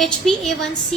HbA1c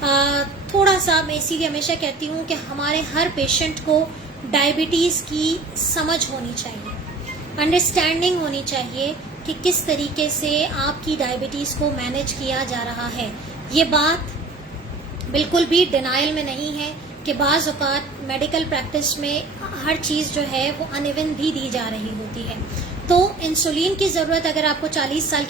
تھوڑا سا میں اسی لیے ہمیشہ کہتی ہوں کہ ہمارے ہر پیشنٹ کو ڈائبٹیز کی سمجھ ہونی چاہیے, انڈرسٹینڈنگ ہونی چاہیے کہ کس طریقے سے آپ کی ڈائبٹیز کو مینیج کیا جا رہا ہے. یہ بات بالکل بھی ڈینائل میں نہیں ہے کہ بعض اوقات میڈیکل پریکٹس میں ہر چیز جو ہے وہ ان ایون بھی دی جا رہی ہوتی ہے. تو انسولین کی ضرورت, اگر آپ کو 40 سال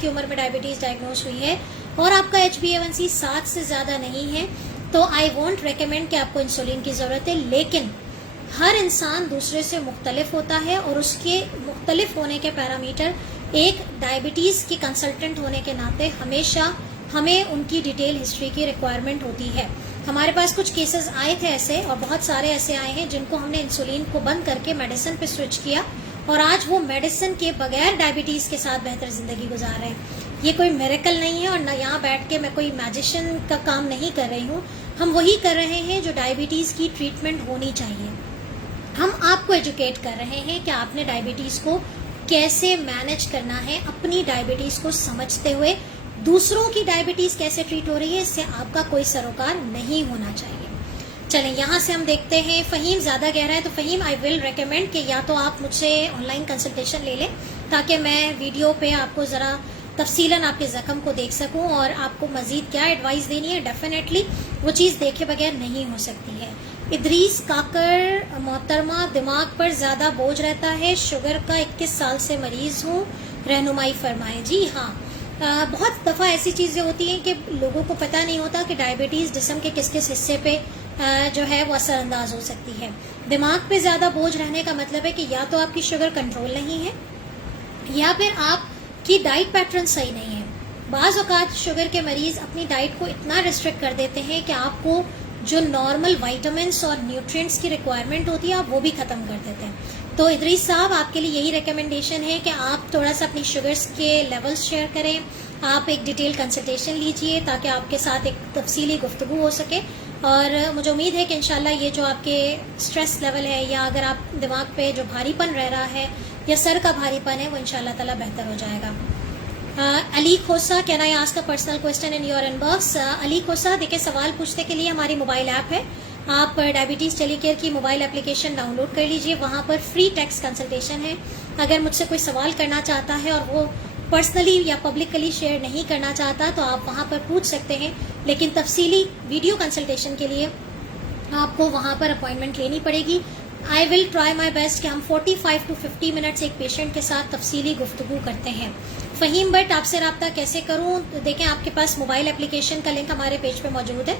کی عمر میں ڈائبٹیز ڈائگنوز ہوئی ہے اور آپ کا HbA1c 7 سے زیادہ نہیں ہے, تو آئی وونٹ ریکمینڈ کہ آپ کو انسولین کی ضرورت ہے. لیکن ہر انسان دوسرے سے مختلف ہوتا ہے اور اس کے مختلف ہونے کے پیرامیٹر, ایک ڈائبٹیز کی کنسلٹنٹ ہونے کے ناطے ہمیشہ ہمیں ان کی ڈیٹیل ہسٹری کی ریکوائرمنٹ ہوتی ہے. ہمارے پاس کچھ کیسز آئے تھے ایسے, اور بہت سارے ایسے آئے ہیں جن کو ہم نے انسولین کو بند کر کے میڈیسن پہ سوئچ کیا, اور آج وہ میڈیسن کے بغیر ڈائبٹیز کے ساتھ بہتر زندگی گزار رہے ہیں. یہ کوئی میریکل نہیں ہے, اور نہ یہاں بیٹھ کے میں کوئی میجیشین کا کام نہیں کر رہی ہوں. ہم وہی کر رہے ہیں جو ڈائبٹیز کی ٹریٹمنٹ ہونی چاہیے. ہم آپ کو ایجوکیٹ کر رہے ہیں کہ آپ نے ڈائبٹیز کو کیسے مینیج کرنا ہے, اپنی ڈائبٹیز کو سمجھتے ہوئے. دوسروں کی ڈائبٹیز کیسے ٹریٹ ہو رہی ہے, اس سے آپ کا کوئی سروکار نہیں ہونا چاہیے. چلیں یہاں سے ہم دیکھتے ہیں. فہیم زیادہ گہرا ہے, تو فہیم آئی ول ریکمینڈ کہ یا تو آپ مجھ سے آن لائن کنسلٹیشن لے لیں تاکہ میں ویڈیو پہ آپ کو ذرا تفصیلاً آپ کے زخم کو دیکھ سکوں, اور آپ کو مزید کیا ایڈوائس دینی ہے. ڈیفینیٹلی وہ چیز دیکھے بغیر نہیں ہو سکتی ہے. ادریس کاکر, محترمہ دماغ پر زیادہ بوجھ رہتا ہے, شوگر کا 21 سال سے مریض ہوں, رہنمائی فرمائیں. جی ہاں, بہت دفعہ ایسی چیزیں ہوتی ہیں کہ لوگوں کو پتہ نہیں ہوتا کہ ڈائبٹیز جسم کے کس کس حصے پہ جو ہے وہ اثر انداز ہو سکتی ہے. دماغ پہ زیادہ بوجھ رہنے کا مطلب ہے کہ یا تو آپ کی شوگر کنٹرول نہیں ہے, یا پھر آپ کی ڈائٹ پیٹرن صحیح نہیں ہے. بعض اوقات شوگر کے مریض اپنی ڈائٹ کو اتنا ریسٹرکٹ کر دیتے ہیں کہ آپ کو جو نارمل وائٹامنس اور نیوٹرینٹس کی ریکوائرمنٹ ہوتی ہے آپ وہ بھی ختم کر دیتے ہیں. تو ادریس صاحب, آپ کے لیے یہی ریکمنڈیشن ہے کہ آپ تھوڑا سا اپنی شوگرس کے لیولز شیئر کریں, آپ ایک ڈیٹیل کنسلٹیشن لیجئے تاکہ آپ کے ساتھ ایک تفصیلی گفتگو ہو سکے. اور مجھے امید ہے کہ انشاءاللہ یہ جو آپ کے اسٹریس لیول ہے, یا اگر آپ دماغ پہ جو بھاری پن رہ رہا ہے یا سر کا بھاری پن ہے, وہ انشاءاللہ تعالیٰ بہتر ہو جائے گا. Ali Khosa, can I ask a personal question in your inbox. Ali Khosa, دیکھیں سوال پوچھنے کے لیے ہماری موبائل ایپ ہے, آپ ڈائبٹیز ٹیلی کیئر کی موبائل اپلیکیشن ڈاؤن لوڈ کر لیجئے. وہاں پر فری ٹیکسٹ کنسلٹیشن ہے. اگر مجھ سے کوئی سوال کرنا چاہتا ہے اور وہ پرسنلی یا پبلکلی شیئر نہیں کرنا چاہتا تو آپ وہاں پر پوچھ سکتے ہیں, لیکن تفصیلی ویڈیو کنسلٹیشن کے لیے آپ کو وہاں پر اپوائنٹمنٹ لینی پڑے گی. آئی ول ٹرائی مائی بیسٹ کہ ہم 45 to 50 منٹس ایک پیشنٹ کے ساتھ تفصیلی گفتگو کرتے ہیں. فہیم بٹ, آپ سے رابطہ کیسے کروں؟ دیکھیں آپ کے پاس موبائل اپلیکیشن کا لنک ہمارے پیج پہ موجود ہے,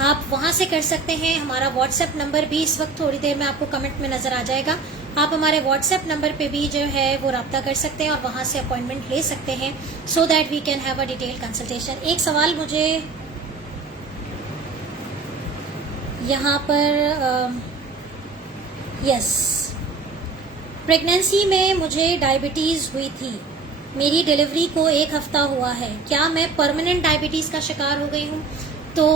آپ وہاں سے کر سکتے ہیں. ہمارا واٹس ایپ نمبر بھی اس وقت تھوڑی دیر میں آپ کو کمنٹ میں نظر آ جائے گا. آپ ہمارے واٹس ایپ نمبر پہ بھی جو ہے وہ رابطہ کر سکتے ہیں اور وہاں سے اپوائنٹمنٹ لے سکتے ہیں, so that we can have a detail consultation. ایک سوال مجھے یہاں پر, یس, پریگنینسی میں مجھے ڈائبٹیز ہوئی تھی, میری ڈیلیوری کو 1 ہفتہ ہوا ہے, کیا میں پرماننٹ ڈائبٹیز کا شکار ہو گئی ہوں؟ تو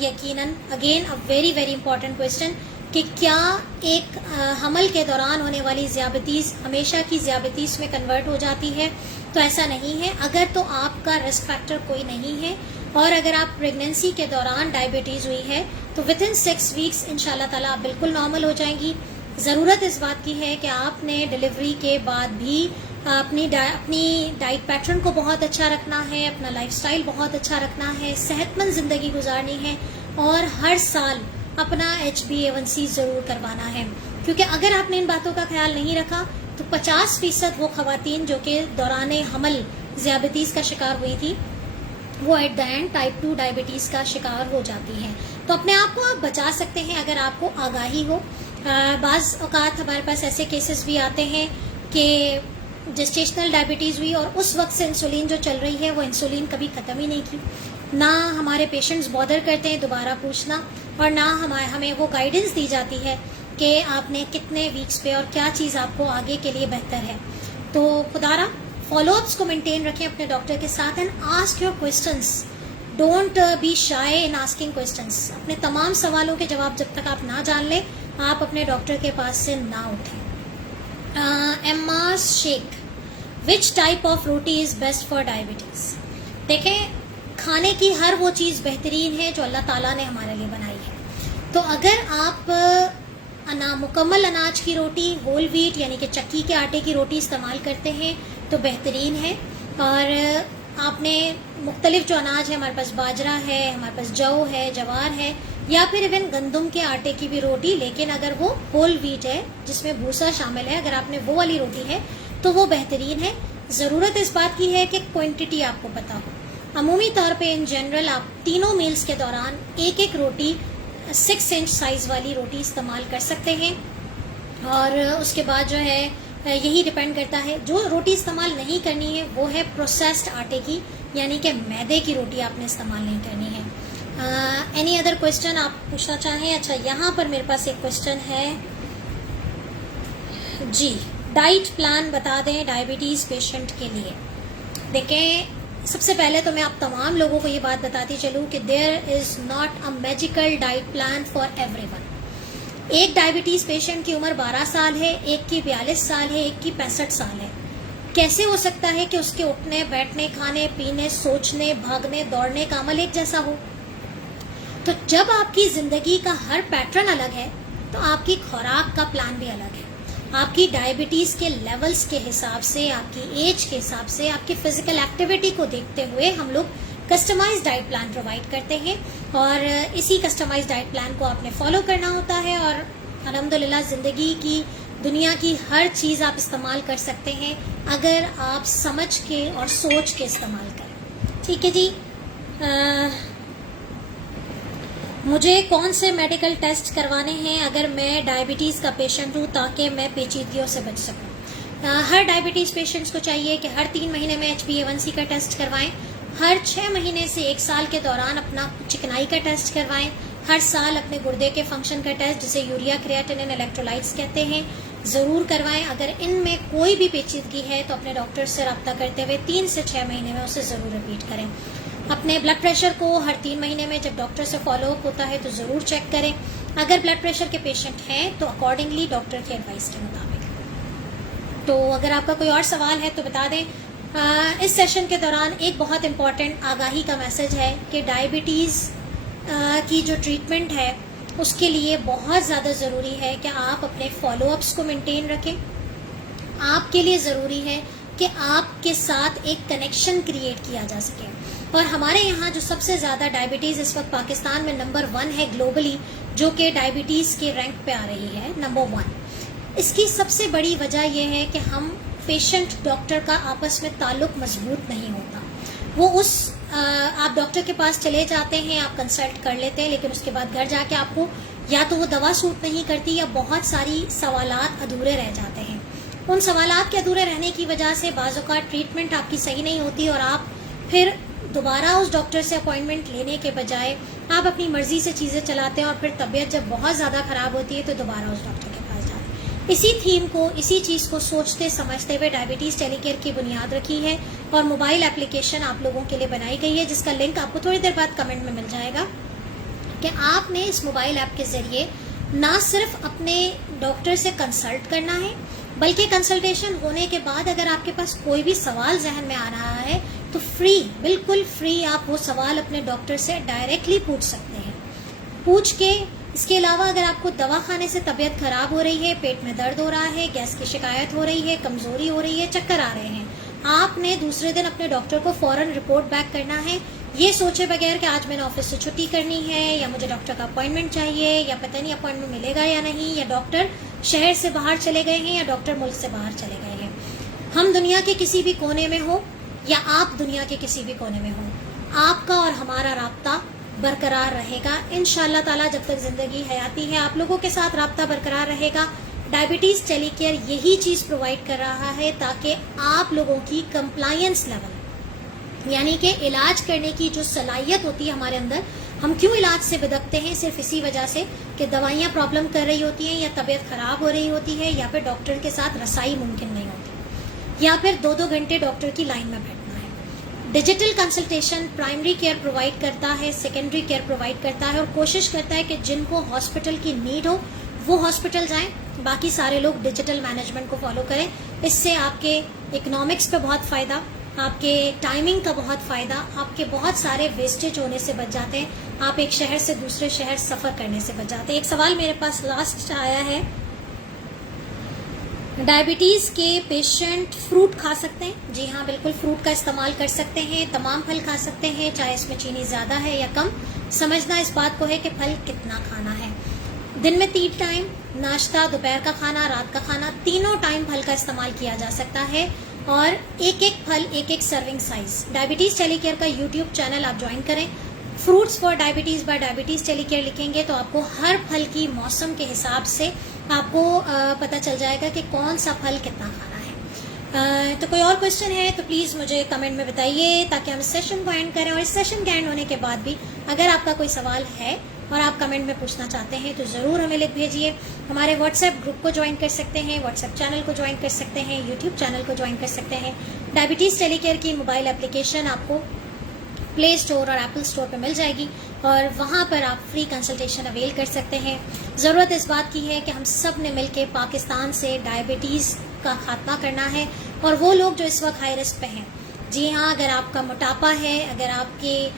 یقیناً, again a very very important question, کہ کیا ایک حمل کے دوران ہونے والی ذیابطیس ہمیشہ کی ذیابطیس میں کنورٹ ہو جاتی ہے؟ تو ایسا نہیں ہے. اگر تو آپ کا رسک فیکٹر کوئی نہیں ہے, اور اگر آپ پریگنینسی کے دوران ڈائبٹیز ہوئی ہے تو ود ان 6 ویکس انشاءاللہ تعالیٰ آپ بالکل نارمل ہو جائیں گی. ضرورت اس بات کی ہے کہ آپ نے ڈیلیوری کے بعد بھی اپنی ڈائٹ پیٹرن کو بہت اچھا رکھنا ہے, اپنا لائف سٹائل بہت اچھا رکھنا ہے, صحت مند زندگی گزارنی ہے, اور ہر سال اپنا HbA1c ضرور کروانا ہے. کیونکہ اگر آپ نے ان باتوں کا خیال نہیں رکھا تو 50% وہ خواتین جو کہ دوران حمل ذیابطیس کا شکار ہوئی تھی, وہ at the end type 2 diabetes کا شکار ہو جاتی ہیں. تو اپنے آپ کو آپ بچا سکتے ہیں اگر آپ کو آگاہی ہو. بعض اوقات ہمارے پاس ایسے کیسز بھی آتے ہیں کہ جسٹیشنل ڈائبٹیز ہوئی اور اس وقت سے انسولین جو چل رہی ہے وہ انسولین کبھی ختم ہی نہیں کی. نہ ہمارے پیشنٹس بادر کرتے ہیں دوبارہ پوچھنا, اور نہ ہمیں وہ گائیڈنس دی جاتی ہے کہ آپ نے کتنے ویکس پہ اور کیا چیز آپ کو آگے کے لیے بہتر ہے. تو خدارا فالو اپس کو مینٹین رکھیں اپنے ڈاکٹر کے ساتھ, and ask your questions, don't be shy in asking questions. اپنے تمام سوالوں کے جواب جب تک آپ نہ جان لیں آپ اپنے ڈاکٹر کے پاس سے نہ اٹھیں. ایماس شیخ, وچ ٹائپ آف روٹی از بیسٹ فار ڈائبٹیز؟ دیکھیں کھانے کی ہر وہ چیز بہترین ہے جو اللہ تعالیٰ نے ہمارے لیے بنائی ہے. تو اگر آپ مکمل اناج کی روٹی، ہول ویٹ یعنی کہ چکی کے آٹے کی روٹی استعمال کرتے ہیں تو بہترین ہے. اور آپ نے مختلف جو اناج ہے، ہمارے پاس باجرہ ہے، ہمارے پاس جو ہے، جوار ہے، یا پھر ایون گندم کے آٹے کی بھی روٹی، لیکن اگر وہ ہول ویٹ ہے جس میں بھوسا شامل ہے، اگر آپ نے وہ والی روٹی ہے تو وہ بہترین ہے. ضرورت اس بات کی ہے کہ کوانٹٹی آپ کو پتہ ہو. عمومی طور پہ ان جنرل آپ تینوں میلز کے دوران ایک ایک روٹی 6 انچ سائز والی روٹی استعمال کر سکتے ہیں. اور اس کے بعد جو ہے یہی ڈپینڈ کرتا ہے. جو روٹی استعمال نہیں کرنی ہے وہ ہے پروسیسڈ آٹے کی، یعنی کہ میدے کی روٹی آپ نے استعمال نہیں کرنی ہے. اینی ادر کوشچن آپ پوچھنا چاہیں؟ اچھا، یہاں پر میرے پاس ایک کوشچن ہے جی، ڈائٹ پلان بتا دیں ڈائبٹیز پیشنٹ کے لیے. دیکھیں، سب سے پہلے تو میں آپ تمام لوگوں کو یہ بات بتاتی چلوں کہ there is not a magical diet plan for everyone. ایک ڈائبٹیز پیشنٹ کی عمر 12 سال ہے، ایک کی 42 سال ہے، ایک کی 65 سال ہے. کیسے ہو سکتا ہے کہ اس کے اٹھنے بیٹھنے، کھانے پینے، سوچنے، بھاگنے دوڑنے کا عمل ایک جیسا ہو؟ تو جب آپ کی زندگی کا ہر پیٹرن الگ ہے تو آپ کی خوراک کا پلان بھی الگ ہے. آپ کی ڈائبٹیز کے لیولز کے حساب سے، آپ کی ایج کے حساب سے، آپ کی فزیکل ایکٹیویٹی کو دیکھتے ہوئے ہم لوگ کسٹمائز ڈائٹ پلان پرووائڈ کرتے ہیں، اور اسی کسٹمائز ڈائٹ پلان کو آپ نے فالو کرنا ہوتا ہے. اور الحمدللہ زندگی کی، دنیا کی ہر چیز آپ استعمال کر سکتے ہیں اگر آپ سمجھ کے اور سوچ کے استعمال کریں. ٹھیک ہے جی. مجھے کون سے میڈیکل ٹیسٹ کروانے ہیں اگر میں ڈائبٹیز کا پیشنٹ ہوں تاکہ میں پیچیدگیوں سے بچ سکوں؟ ہر ڈائبٹیز پیشنٹس کو چاہیے کہ ہر 3 مہینے میں HbA1c کا ٹیسٹ کروائیں. ہر 6 مہینے سے 1 سال کے دوران اپنا چکنائی کا ٹیسٹ کروائیں. ہر سال اپنے گردے کے فنکشن کا ٹیسٹ، جسے یوریا، کریاٹینن، الیکٹرولائٹس کہتے ہیں، ضرور کروائیں. اگر ان میں کوئی بھی پیچیدگی ہے تو اپنے ڈاکٹر سے رابطہ کرتے ہوئے 3 سے 6 مہینے میں اسے ضرور ریپیٹ کریں. اپنے بلڈ پریشر کو ہر 3 مہینے میں جب ڈاکٹر سے فالو اپ ہوتا ہے تو ضرور چیک کریں. اگر بلڈ پریشر کے پیشنٹ ہیں تو اکارڈنگلی ڈاکٹر کی ایڈوائس کے مطابق. تو اگر آپ کا کوئی اور سوال ہے تو بتا دیں. اس سیشن کے دوران ایک بہت امپورٹنٹ آگاہی کا میسج ہے کہ ڈائبٹیز کی جو ٹریٹمنٹ ہے اس کے لیے بہت زیادہ ضروری ہے کہ آپ اپنے فالو اپس کو مینٹین رکھیں. آپ کے لیے ضروری ہے کہ آپ کے ساتھ ایک کنیکشن کریٹ کیا جا سکے. اور ہمارے یہاں جو سب سے زیادہ ڈائبٹیز اس وقت پاکستان میں نمبر 1 ہے گلوبلی، جو کہ ڈائبٹیز کے رینک پہ آ رہی ہے نمبر 1. اس کی سب سے بڑی وجہ یہ ہے کہ ہم پیشنٹ ڈاکٹر کا آپس میں تعلق مضبوط نہیں ہوتا. وہ آپ ڈاکٹر کے پاس چلے جاتے ہیں، آپ کنسلٹ کر لیتے ہیں، لیکن اس کے بعد گھر جا کے آپ کو یا تو وہ دوا سوٹ نہیں کرتی یا بہت ساری سوالات ادھورے رہ جاتے ہیں. ان سوالات کے ادھورے رہنے کی وجہ سے بعض اوقات ٹریٹمنٹ آپ کی صحیح نہیں ہوتی، اور آپ پھر دوبارہ اس ڈاکٹر سے اپوائنٹمنٹ لینے کے بجائے آپ اپنی مرضی سے چیزیں چلاتے ہیں، اور پھر طبیعت جب بہت زیادہ خراب ہوتی ہے تو دوبارہ اس ڈاکٹر کے پاس جاتے ہیں. اسی تھیم کو، اسی چیز کو سوچتے سمجھتے ہوئے ڈائبٹیز ٹیلی کیئر کی بنیاد رکھی ہے، اور موبائل اپلیکیشن آپ لوگوں کے لیے بنائی گئی ہے، جس کا لنک آپ کو تھوڑی دیر بعد کمنٹ میں مل جائے گا. کہ آپ نے اس موبائل ایپ کے ذریعے نہ صرف اپنے ڈاکٹر سے کنسلٹ کرنا ہے، بلکہ کنسلٹیشن ہونے کے بعد اگر آپ کے پاس کوئی بھی سوال ذہن میں آ رہا ہے تو فری، بالکل فری آپ وہ سوال اپنے ڈاکٹر سے ڈائریکٹلی پوچھ سکتے ہیں. پوچھ کے اس کے علاوہ اگر آپ کو دوا کھانے سے طبیعت خراب ہو رہی ہے، پیٹ میں درد ہو رہا ہے، گیس کی شکایت ہو رہی ہے، کمزوری ہو رہی ہے، چکر آ رہے ہیں، آپ نے دوسرے دن اپنے ڈاکٹر کو فوراً رپورٹ بیک کرنا ہے، یہ سوچے بغیر کہ آج میں نے آفس سے چھٹی کرنی ہے، یا مجھے ڈاکٹر کا اپوائنٹمنٹ چاہیے، یا پتہ نہیں اپوائنٹمنٹ ملے گا یا نہیں، یا ڈاکٹر شہر سے باہر چلے گئے ہیں، یا ڈاکٹر ملک سے باہر چلے گئے ہیں. ہم دنیا کے کسی بھی کونے میں ہوں یا آپ دنیا کے کسی بھی کونے میں ہوں، آپ کا اور ہمارا رابطہ برقرار رہے گا انشاءاللہ تعالیٰ. جب تک زندگی حیاتی ہے آپ لوگوں کے ساتھ رابطہ برقرار رہے گا. ڈائبٹیز ٹیلی کیئر یہی چیز پرووائڈ کر رہا ہے تاکہ آپ لوگوں کی کمپلائنس لیول، یعنی کہ علاج کرنے کی جو صلاحیت ہوتی ہے ہمارے اندر، ہم کیوں علاج سے بدکتے ہیں؟ صرف اسی وجہ سے کہ دوائیاں پرابلم کر رہی ہوتی ہیں، یا طبیعت خراب ہو رہی ہوتی ہے، یا پھر ڈاکٹر کے ساتھ رسائی ممکن نہیں ہوتی، یا پھر 2 گھنٹے ڈاکٹر کی لائن میں بیٹھنا ہے. Digital consultation primary care provide کرتا ہے، سیکنڈری کیئر پرووائڈ کرتا ہے، اور کوشش کرتا ہے کہ جن کو ہاسپٹل کی نیڈ ہو وہ ہاسپٹل جائیں، باقی سارے لوگ ڈیجیٹل مینجمنٹ کو فالو کریں. اس سے آپ کے اکنامکس پہ بہت فائدہ، آپ کے ٹائمنگ کا بہت فائدہ، آپ کے بہت سارے ویسٹیج ہونے سے بچ جاتے ہیں، آپ ایک شہر سے دوسرے شہر سفر کرنے سے بچ جاتے ہیں۔ ایک سوال میرے پاس لاسٹ آیا ہے، ڈائبٹیز کے پیشنٹ فروٹ کھا سکتے ہیں؟ جی ہاں، بالکل فروٹ کا استعمال کر سکتے ہیں، تمام پھل کھا سکتے ہیں، چاہے اس میں چینی زیادہ ہے یا کم۔ سمجھنا اس بات کو ہے کہ پھل کتنا کھانا ہے۔ دن میں 3 ٹائم، ناشتہ، دوپہر کا کھانا، رات کا کھانا، تینوں ٹائم پھل کا استعمال کیا جا سکتا ہے، اور ایک ایک پھل، ایک ایک serving size. Diabetes tele care کا یوٹیوب چینل آپ جوائن کریں، fruits for diabetes by diabetes tele care لکھیں گے تو آپ کو ہر پھل کی موسم کے حساب سے آپ کو پتہ چل جائے گا کہ کون سا پھل کتنا کھانا ہے۔ تو کوئی اور کوشچن ہے تو پلیز مجھے کمنٹ میں بتائیے تاکہ ہم اس سیشن کو اینڈ کریں، اور اس سیشن کے اینڈ ہونے کے بعد بھی اگر آپ کا کوئی سوال ہے اور آپ کمنٹ میں پوچھنا چاہتے ہیں تو ضرور ہمیں لکھ بھیجیے۔ ہمارے واٹس ایپ گروپ کو جوائن کر سکتے ہیں، واٹس ایپ چینل کو جوائن کر سکتے ہیں، یوٹیوب چینل کو جوائن کر سکتے ہیں۔ ڈائبٹیز ٹیلی کیئر کی موبائل اپلیکیشن آپ کو پلے اسٹور اور ایپل اسٹور پہ مل جائے گی، اور وہاں پر آپ فری کنسلٹیشن اویل کر سکتے ہیں۔ ضرورت اس بات کی ہے کہ ہم سب نے مل کے پاکستان سے ڈائبٹیز کا خاتمہ کرنا ہے، اور وہ لوگ جو اس وقت ہائی رسک پہ ہیں، جی ہاں، اگر آپ کا موٹاپا ہے، اگر آپ کے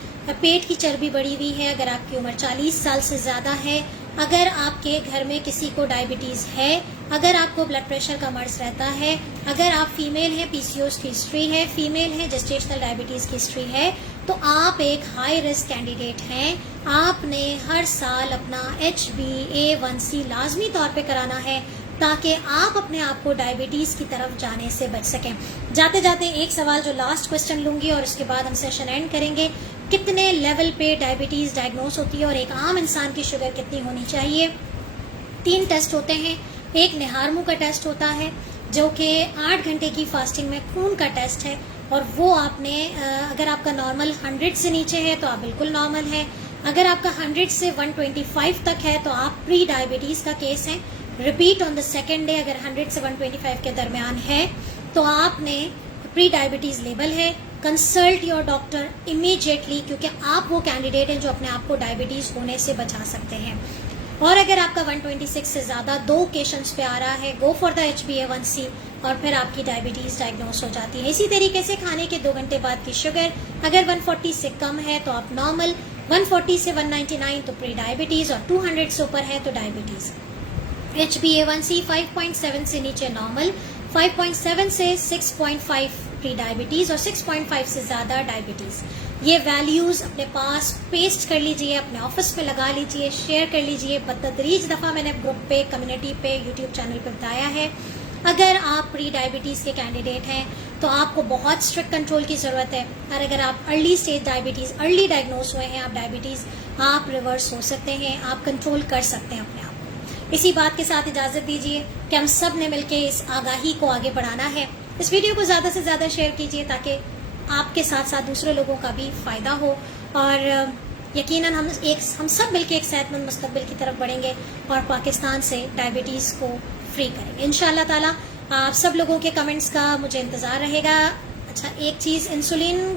پیٹ کی چربی بڑھی ہوئی ہے، اگر آپ کی عمر 40 سال سے زیادہ ہے، اگر آپ کے گھر میں کسی کو ڈائبٹیز ہے، اگر آپ کو بلڈ پریشر کا مرض رہتا ہے، اگر آپ فیمیل ہیں، PCOS کی ہسٹری ہے، فیمیل ہیں، جسٹیشنل ڈائبٹیز کی ہسٹری ہے، تو آپ ایک ہائی رسک کینڈیڈیٹ ہیں۔ آپ نے ہر سال اپنا HbA1c لازمی طور پہ کرانا ہے تاکہ آپ اپنے آپ کو ڈائبٹیز کی طرف جانے سے بچ سکیں۔ جاتے جاتے ایک سوال جو لاسٹ کوشچن لوں گی اور اس کے بعد ہم سیشن اینڈ کریں گے، کتنے لیول پہ ڈائبٹیز ڈائگنوز ہوتی ہے اور ایک عام انسان کی شوگر کتنی ہونی چاہیے؟ 3 ٹیسٹ ہوتے ہیں۔ ایک نہار منہ کا ٹیسٹ ہوتا ہے جو کہ 8 گھنٹے کی فاسٹنگ میں خون کا ٹیسٹ ہے، اور وہ آپ نے اگر آپ کا نارمل 100 سے نیچے ہے تو آپ بالکل نارمل ہے، اگر آپ کا 100 سے 125 تک ہے تو آپ پری ڈائبٹیز کا کیس ہے۔ Repeat on the second day اگر 100 سے 125 کے درمیان ہے تو آپ نے پری ڈائبٹیز لیبل ہے۔ کنسلٹ یور ڈاکٹر امیجیٹلی، کیونکہ آپ وہ کینڈیڈیٹ ہیں جو اپنے آپ کو ڈائبٹیز ہونے سے بچا سکتے ہیں۔ اور اگر آپ کا 126 سے زیادہ 2 اوکیشنز پہ آ رہا ہے، گو فار دا HbA1c، اور پھر آپ کی ڈائبٹیز ڈائگنوز ہو جاتی ہے۔ اسی طریقے سے کھانے کے 2 گھنٹے بعد کی شوگر اگر 140 سے کم ہے تو آپ نارمل، 140 سے 199 تو پری ڈائبٹیز، اور 200 سے اوپر ہے تو ڈائبٹیز۔ HbA1c 5.7 سے نیچے نارمل، 5.7 سے 6.5 پری ڈائبٹیز، اور 6.5 سے زیادہ ڈائبٹیز۔ یہ ویلیوز اپنے پاس پیسٹ کر لیجئے، اپنے آفس میں لگا لیجئے، شیئر کر لیجئے۔ بتدریج دفعہ میں نے گروپ پہ، کمیونٹی پہ، یوٹیوب چینل پہ بتایا ہے۔ اگر آپ پری ڈائبٹیز کے کینڈیڈیٹ ہیں تو آپ کو بہت اسٹرکٹ کنٹرول کی ضرورت ہے، اور اگر آپ early stage diabetes, early diagnose ہوئے ہیں آپ ڈائبٹیز، آپ ریورس ہو سکتے ہیں، آپ کنٹرول کر سکتے ہیں اپنے آپ کو۔ اسی بات کے ساتھ اجازت دیجیے کہ ہم سب نے مل کے اس آگاہی کو آگے بڑھانا ہے۔ اس ویڈیو کو زیادہ سے زیادہ شیئر کیجیے تاکہ آپ کے ساتھ ساتھ دوسرے لوگوں کا بھی فائدہ ہو، اور یقیناً ہم سب مل کے ایک صحت مند مستقبل کی طرف بڑھیں گے اور پاکستان سے ڈائبٹیز کو فری کریں گے انشاءاللہ تعالیٰ۔ آپ سب لوگوں کے کمنٹس کا مجھے انتظار رہے گا۔ اچھا، ایک چیز، انسولین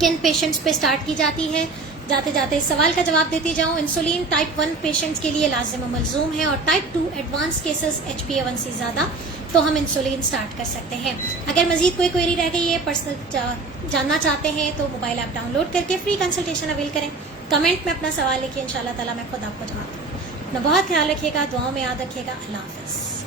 کن پیشنٹس پہ اسٹارٹ کی جاتی ہے؟ جاتے جاتے اس سوال کا جواب دیتی جاؤں۔ انسولین ٹائپ 1 پیشنٹس کے لیے لازم و ملزوم ہے، اور ٹائپ 2 ایڈوانس کیسز HbA1c زیادہ تو ہم انسولین سٹارٹ کر سکتے ہیں۔ اگر مزید کوئی کوئری رہ گئی ہے، پرسنل جاننا چاہتے ہیں تو موبائل ایپ ڈاؤن لوڈ کر کے فری کنسلٹیشن اویل کریں۔ کمنٹ میں اپنا سوال لکھیے، انشاءاللہ تعالیٰ میں خود آپ کو جواب دوں گا۔ اپنا بہت خیال رکھیے گا، دعاؤں میں یاد رکھیے گا۔ اللہ حافظ۔